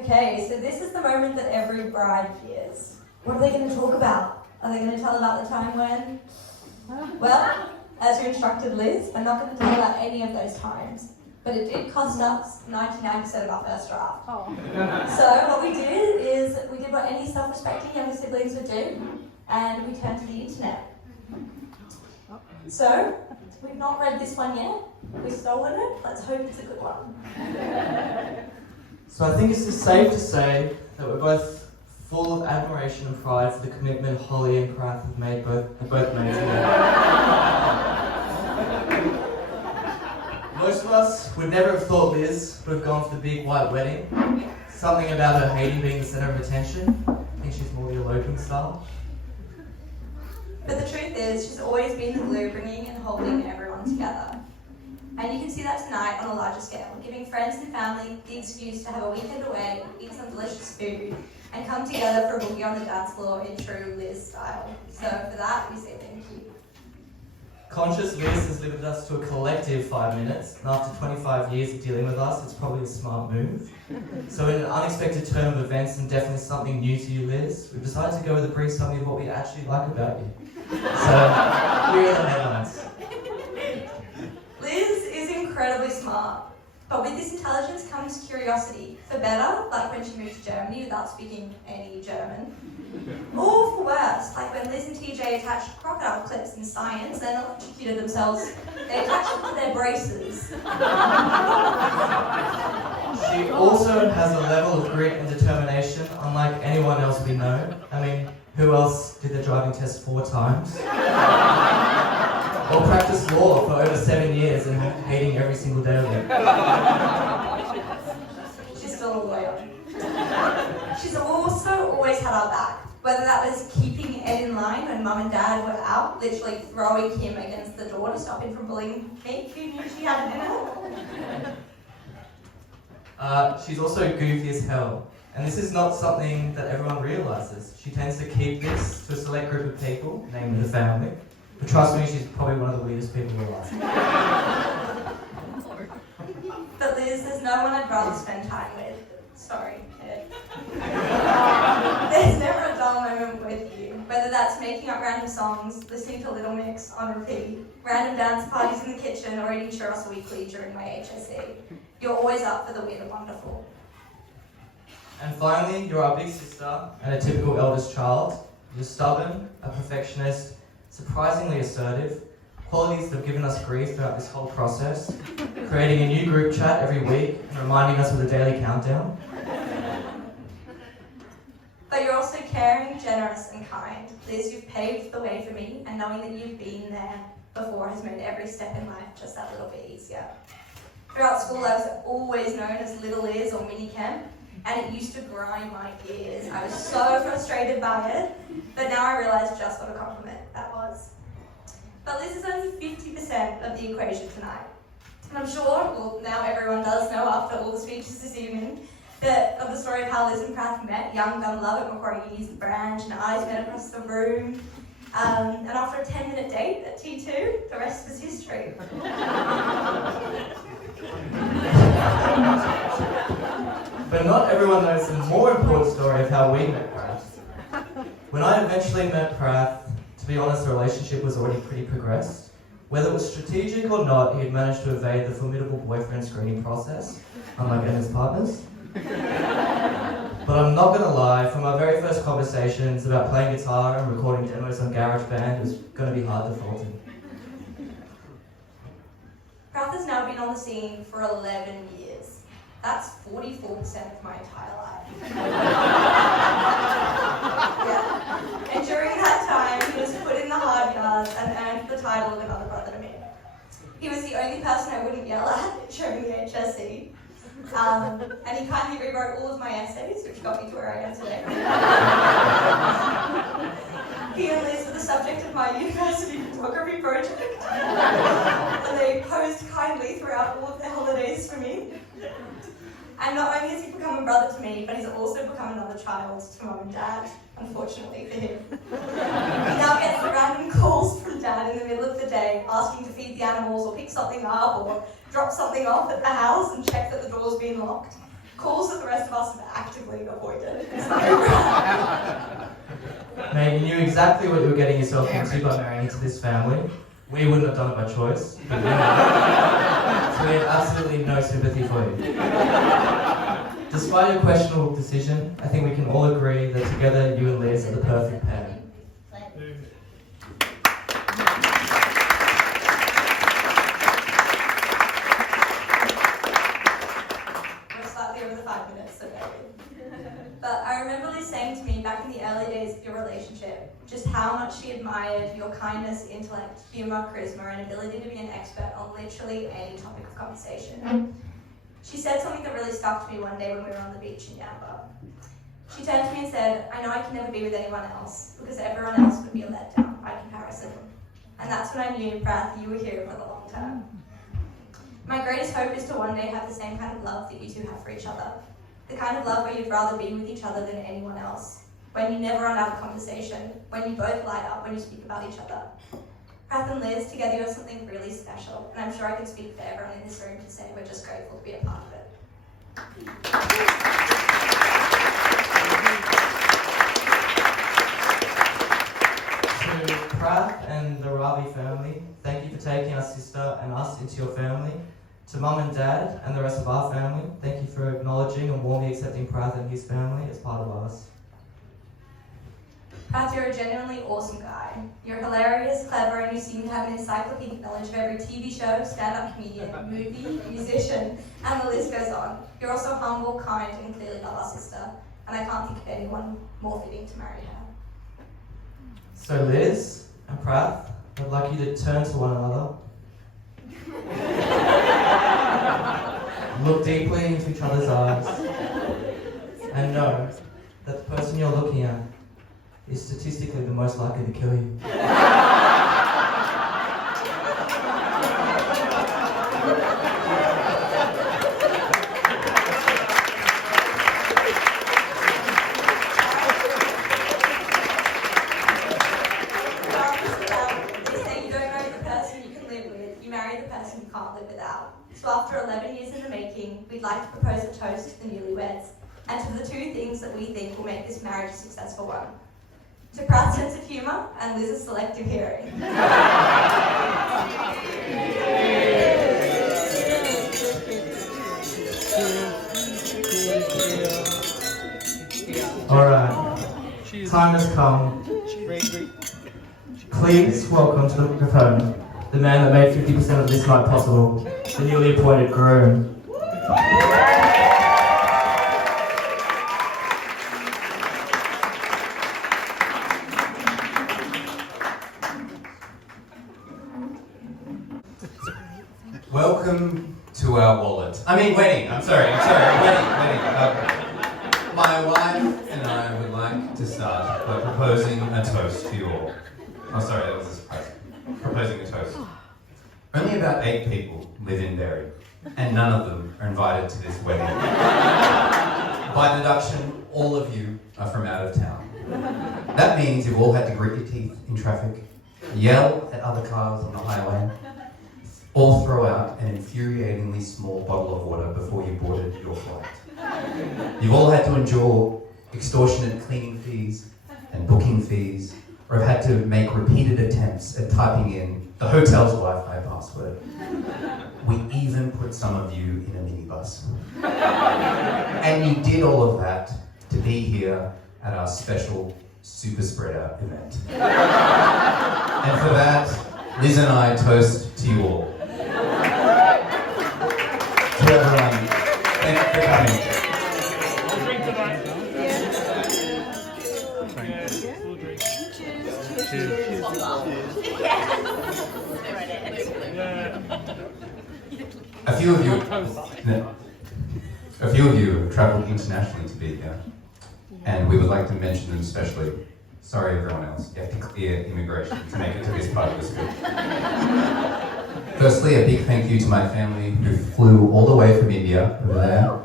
Okay, so this is the moment that every bride fears. What are they going to talk about? Are they going to tell about the time when? Well, as you instructed Liz, we're not going to tell about any of those times. But it did cost us 99% of our first draft. Oh. So what we did is we did what any self-respecting younger siblings would do, and we turned to the internet. So, we've not read this one yet. We've stolen it. Let's hope it's a good one. So I think it's just safe to say that we're both full of admiration and pride for the commitment Holly and Pratham have both made together. Most of us would never have thought Liz would have gone for the big white wedding. Something about her hating being the centre of attention. I think she's more the eloping style. But the truth is, she's always been the glue bringing and holding everyone together. And you can see that tonight on a larger scale, giving friends and family the excuse to have a weekend away, eat some delicious food, and come together for a boogie on the dance floor in true Liz style. So for that, we say thank you. Conscious Liz has limited us to a collective 5 minutes, and after 25 years of dealing with us, it's probably a smart move. So in an unexpected turn of events, and definitely something new to you, Liz, we've decided to go with a brief summary of what we actually like about you. So, here are the headlines. Liz is incredibly smart, but with this intelligence comes curiosity. For better, like when she moved to Germany without speaking any German. Or for worse, like when Liz and TJ attached crocodile clips in science and electrocuted themselves, they attached them to their braces. She also has a level of grit and determination unlike anyone else we know. I mean, who else did the driving test 4 times? Or practiced law for over 7 years and hating every single day of it? She's still a lawyer. She's also always had our back. Whether that was keeping Ed in line when Mum and Dad were out, literally throwing him against the door to stop him from bullying me, who knew she had it in her. She's also goofy as hell. And this is not something that everyone realises. She tends to keep this to a select group of people, namely the family. But trust me, she's probably one of the weirdest people alive. But Liz, there's no one I'd rather spend time with. Sorry, Ed. There's never a dull moment with you. Whether that's making up random songs, listening to Little Mix on repeat, random dance parties in the kitchen, or eating churros weekly during my HSE. You're always up for the weird and wonderful. And finally, you're our big sister and a typical eldest child. You're stubborn, a perfectionist, surprisingly assertive, qualities that have given us grief throughout this whole process, creating a new group chat every week and reminding us with a daily countdown. But you're also caring, generous and kind. Liz, you've paved the way for me, and knowing that you've been there before has made every step in life just that little bit easier. Throughout school, I was always known as Little Liz or Mini Chem, and it used to grind my gears. I was so frustrated by it, but now I realise just what a compliment that was. But Liz is only 50% of the equation tonight. And I'm sure, well, now everyone does know after all the speeches this evening, of the story of how Liz and Pratham met, young dumb love at Macquarie Uni's branch, and eyes met across the room. And after a 10-minute date at T2, the rest was history. But not everyone knows the more important story of how we met Prath. When I eventually met Prath, to be honest, the relationship was already pretty progressed. Whether it was strategic or not, he had managed to evade the formidable boyfriend screening process, unlike Emma's partners. But I'm not going to lie, from our very first conversations about playing guitar and recording demos on GarageBand, it was going to be hard to fault him. Prath has now been on the scene for 11 years. That's 44% of my entire life. Yeah. And during that time, he was put in the hard yards and earned the title of another brother to me. He was the only person I wouldn't yell at during the HSE. And he kindly rewrote all of my essays, which got me to where I am today. He and Liz were the subject of my university photography project. And they posed kindly throughout all of their holidays for me. And not only has he become a brother to me, but he's also become another child to Mum and Dad, unfortunately for him. He now gets the random calls from Dad in the middle of the day, asking to feed the animals or pick something up or drop something off at the house and check that the door's been locked. Calls that the rest of us have actively avoided. Mate, you knew exactly what you were getting yourself into by marrying into this family. We wouldn't have done it by choice. But you know. So we have absolutely no sympathy for you. Despite your questionable decision, I think we can all agree that together you and Liz are the perfect pair. We're slightly over the 5 minutes, so bear with. But I remember Liz saying to me back in the early days of your relationship just how much she admired your kindness, intellect, humour, charisma, and ability to be an expert on literally any topic of conversation. She said something that really stuck to me one day when we were on the beach in Yamba. She turned to me and said, "I know I can never be with anyone else because everyone else would be a letdown by comparison." And that's when I knew, Prath, you were here for the long term. My greatest hope is to one day have the same kind of love that you two have for each other. The kind of love where you'd rather be with each other than anyone else. When you never run out of conversation. When you both light up when you speak about each other. Prath and Liz, together you are something really special. And I'm sure I can speak for everyone in this room to say we're just grateful to be a part of it. To Prath and the Ravi family, thank you for taking our sister and us into your family. To Mum and Dad and the rest of our family, thank you for acknowledging and warmly accepting Prath and his family as part of us. Prath, you're a genuinely awesome guy. You're hilarious, clever, and you seem to have an encyclopedic knowledge of every TV show, stand-up comedian, movie, musician, and the list goes on. You're also humble, kind, and clearly love our sister, and I can't think of anyone more fitting to marry her. So Liz and Prath, I'd like you to turn to one another. Look deeply into each other's eyes and know that the person you're looking at is statistically the most likely to kill you. They say you don't marry the person you can live with, you marry the person you can't live without. So after 11 years in the making, we'd like to propose a toast to the newlyweds and to the two things that we think will make this marriage a successful one. To Prath's sense of humour and Liz's selective hearing. Alright, time has come. Please welcome to the microphone the man that made 50% of this night possible, the newly appointed groom. Welcome to our wallet. Wedding. I'm sorry. Wedding. My wife and I would like to start by proposing a toast to you all. Oh, sorry, that was a surprise. Proposing a toast. Only about 8 people live in Berry, and none of them are invited to this wedding. By deduction, all of you are from out of town. That means you've all had to grit your teeth in traffic, yell at other cars on the highway, or throw out an infuriatingly small bottle of water before you boarded your flight. You've all had to endure extortionate cleaning fees and booking fees, or have had to make repeated attempts at typing in the hotel's Wi-Fi password. We even put some of you in a minibus. And you did all of that to be here at our special super spreader event. And for that, Liz and I toast to you all. To everyone, thank you for coming. We'll drink tonight. A few of you have travelled internationally to be here, and we would like to mention them especially. Sorry, everyone else, you have to clear immigration to make it to this part of the school. Firstly, a big thank you to my family who flew all the way from India over there.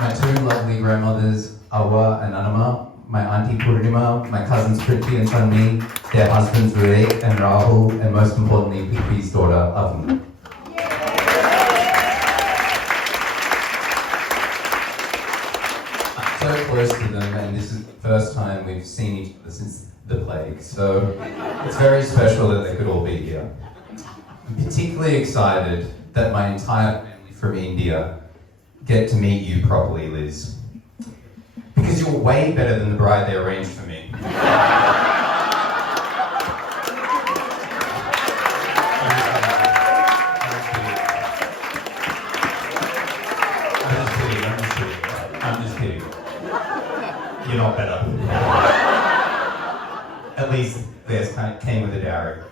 My 2 lovely grandmothers, Awa and Anama, my auntie Purnima, my cousins Priti and Sunny, their husbands Vivek and Rahul, and most importantly, Pipi's daughter Avni. I'm so close to them, and this is the first time we've seen each other since the plague, so it's very special that they could all be here. I'm particularly excited that my entire family from India get to meet you properly, Liz. Because you're way better than the bride they arranged for me. I'm just kidding. You're not better. At least theirs came with a dowry.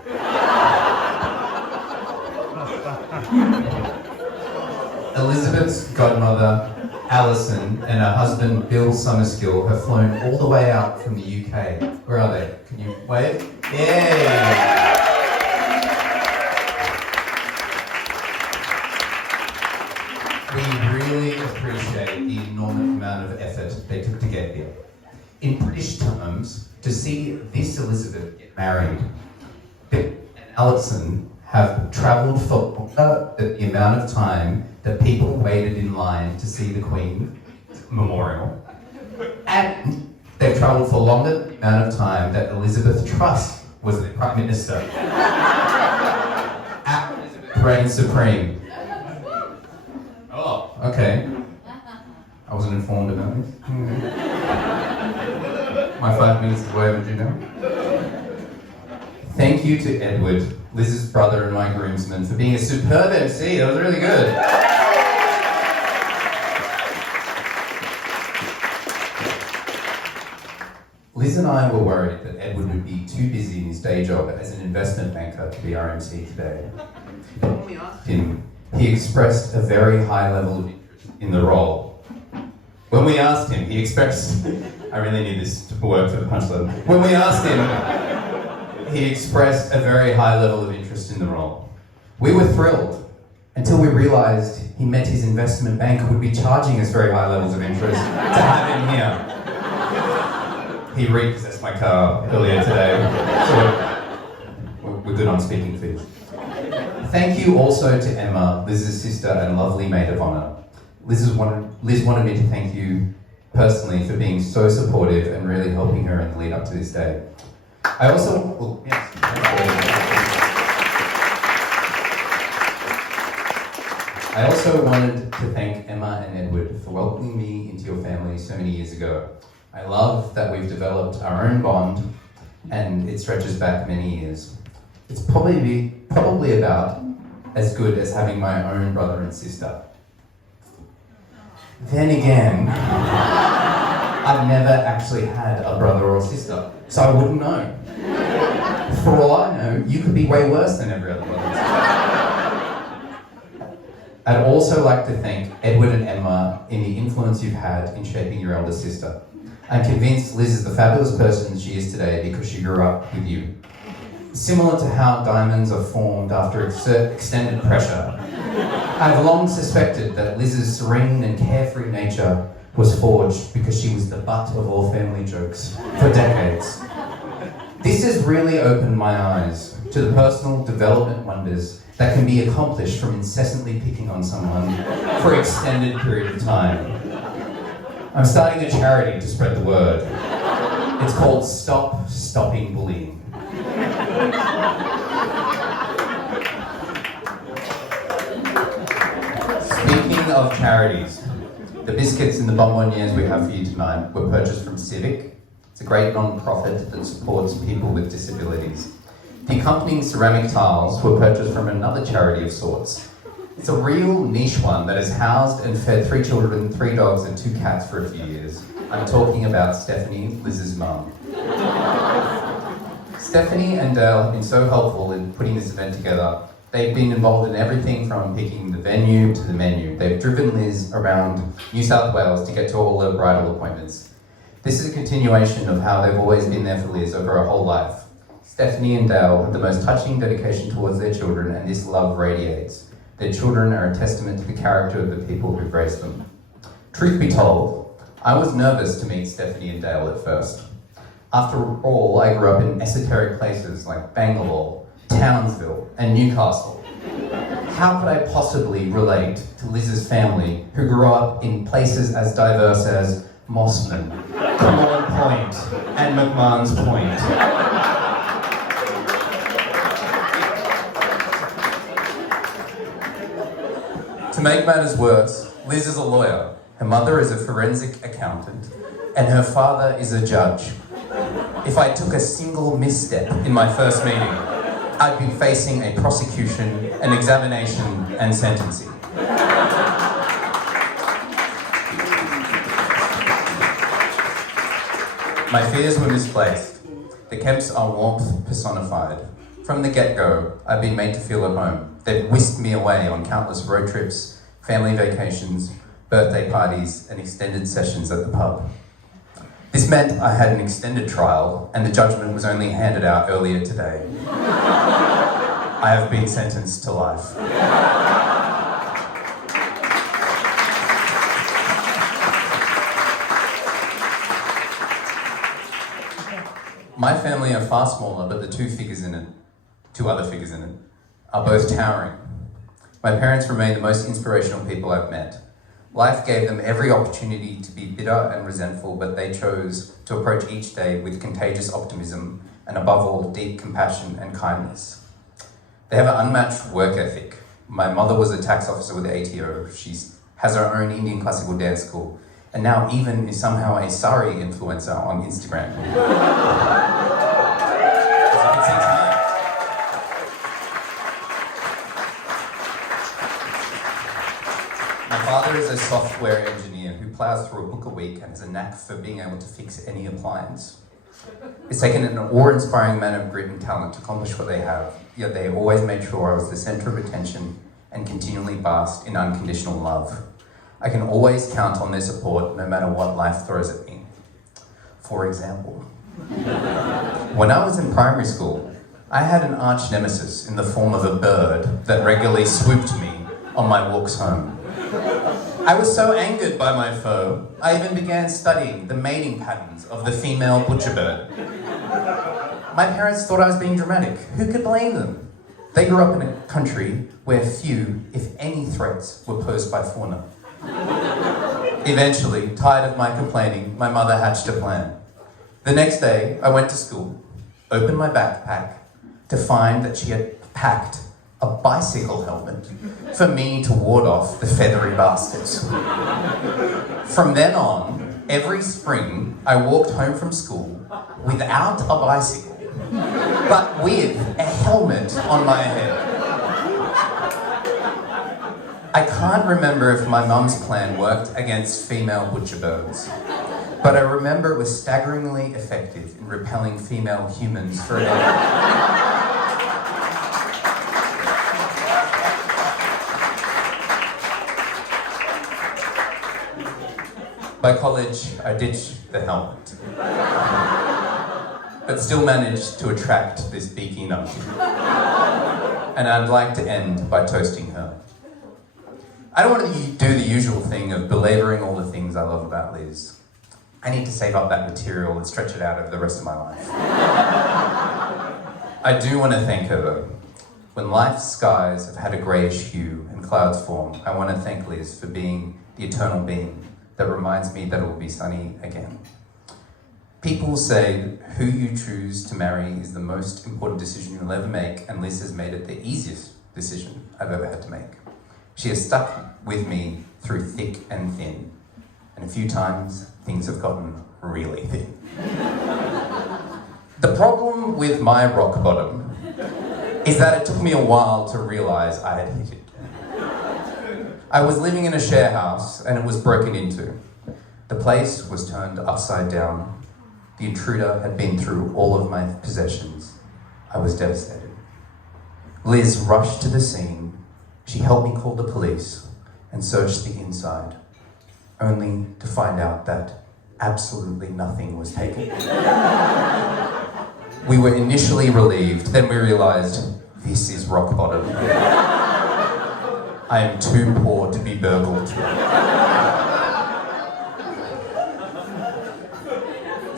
Elizabeth's godmother, Alison, and her husband, Bill Summerskill, have flown all the way out from the UK. Where are they? Can you wave? Yay! We really appreciate the enormous amount of effort they took to get here. In British terms, to see this Elizabeth get married, Bill and Alison have travelled for the amount of time that people waited in line to see the Queen memorial, and they've travelled for longer than the amount of time that Elizabeth Truss was the Prime Minister. Our Elizabeth reigns supreme. Oh, okay. I wasn't informed about this. My 5 minutes is way overdue now. Thank you to Edward, Liz's brother and my groomsman, for being a superb MC. That was really good. Liz and I were worried that Edward would be too busy in his day job as an investment banker to be our MC today. But when we asked him, he expressed a very high level of interest in the role. When we asked him, he expressed... I really need this to work for the punchline. When we asked him, he expressed a very high level of interest in the role. We were thrilled until we realised he meant his investment bank would be charging us very high levels of interest to have him here. He repossessed my car earlier today, so we're good on speaking fees. Thank you also to Emma, Liz's sister and lovely maid of honour. Liz wanted me to thank you personally for being so supportive and really helping her in the lead up to this day. I also wanted to thank Emma and Edward for welcoming me into your family so many years ago. I love that we've developed our own bond and it stretches back many years. It's probably about as good as having my own brother and sister. Then again, I've never actually had a brother or sister, so I wouldn't know. For all I know, you could be way worse than every other brother and sister. I'd also like to thank Edward and Emma in the influence you've had in shaping your elder sister. I'm convinced Liz is the fabulous person she is today because she grew up with you. Similar to how diamonds are formed after extended pressure, I've long suspected that Liz's serene and carefree nature was forged because she was the butt of all family jokes for decades. This has really opened my eyes to the personal development wonders that can be accomplished from incessantly picking on someone for an extended period of time. I'm starting a charity to spread the word. It's called Stop Stopping Bullying. Speaking of charities, the biscuits and the bonbonnières we have for you tonight were purchased from Civic. It's a great non-profit that supports people with disabilities. The accompanying ceramic tiles were purchased from another charity of sorts. It's a real niche one that has housed and fed 3 children, 3 dogs and 2 cats for a few years. I'm talking about Stephanie, Liz's mum. Stephanie and Dale have been so helpful in putting this event together. They've been involved in everything from picking the venue to the menu. They've driven Liz around New South Wales to get to all her bridal appointments. This is a continuation of how they've always been there for Liz over her whole life. Stephanie and Dale have the most touching dedication towards their children, and this love radiates. Their children are a testament to the character of the people who've raised them. Truth be told, I was nervous to meet Stephanie and Dale at first. After all, I grew up in esoteric places like Bangalore, Townsville, and Newcastle. How could I possibly relate to Liz's family, who grew up in places as diverse as Mossman, Cremorne Point, and McMahon's Point? To make matters worse, Liz is a lawyer, her mother is a forensic accountant, and her father is a judge. If I took a single misstep in my first meeting, I'd be facing a prosecution, an examination, and sentencing. My fears were misplaced. The Kemps are warmth personified. From the get-go, I've been made to feel at home. They've whisked me away on countless road trips, family vacations, birthday parties, and extended sessions at the pub. This meant I had an extended trial, and the judgment was only handed out earlier today. I have been sentenced to life. My family are far smaller, but the two other figures in it, are both towering. My parents remain the most inspirational people I've met. Life gave them every opportunity to be bitter and resentful, but they chose to approach each day with contagious optimism and, above all, deep compassion and kindness. They have an unmatched work ethic. My mother was a tax officer with the ATO. She has her own Indian classical dance school, and now even is somehow a sari influencer on Instagram. As you can see tonight. My father is a software engineer who plows through a book a week and has a knack for being able to fix any appliance. It's taken an awe-inspiring man of grit and talent to accomplish what they have, yet they always made sure I was the centre of attention and continually basked in unconditional love. I can always count on their support no matter what life throws at me. For example, when I was in primary school, I had an arch nemesis in the form of a bird that regularly swooped me on my walks home. I was so angered by my foe, I even began studying the mating patterns of the female butcherbird. My parents thought I was being dramatic. Who could blame them? They grew up in a country where few, if any, threats were posed by fauna. Eventually, tired of my complaining, my mother hatched a plan. The next day, I went to school, opened my backpack, to find that she had packed a bicycle helmet for me to ward off the feathery bastards. From then on, every spring, I walked home from school without a bicycle, but with a helmet on my head. I can't remember if my mum's plan worked against female butcherbirds, but I remember it was staggeringly effective in repelling female humans for an hour. By college, I ditched the helmet, but still managed to attract this beaky numpty. And I'd like to end by toasting her. I don't want to do the usual thing of belaboring all the things I love about Liz. I need to save up that material and stretch it out over the rest of my life. I do want to thank her though. When life's skies have had a greyish hue and clouds form, I want to thank Liz for being the eternal being that reminds me that it will be sunny again. People say who you choose to marry is the most important decision you'll ever make, and Liz has made it the easiest decision I've ever had to make. She has stuck with me through thick and thin, and a few times things have gotten really thin. The problem with my rock bottom is that it took me a while to realise I had hit it. I was living in a share house and it was broken into. The place was turned upside down. The intruder had been through all of my possessions. I was devastated. Liz rushed to the scene. She helped me call the police and searched the inside, only to find out that absolutely nothing was taken. We were initially relieved, then we realised this is rock bottom. I am too poor to be burgled.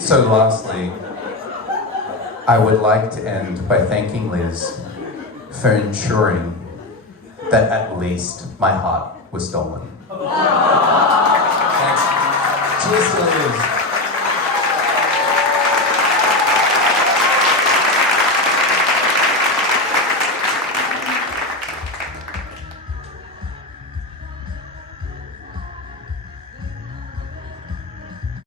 So lastly, I would like to end by thanking Liz for ensuring that at least my heart was stolen. Thanks. Cheers to Liz.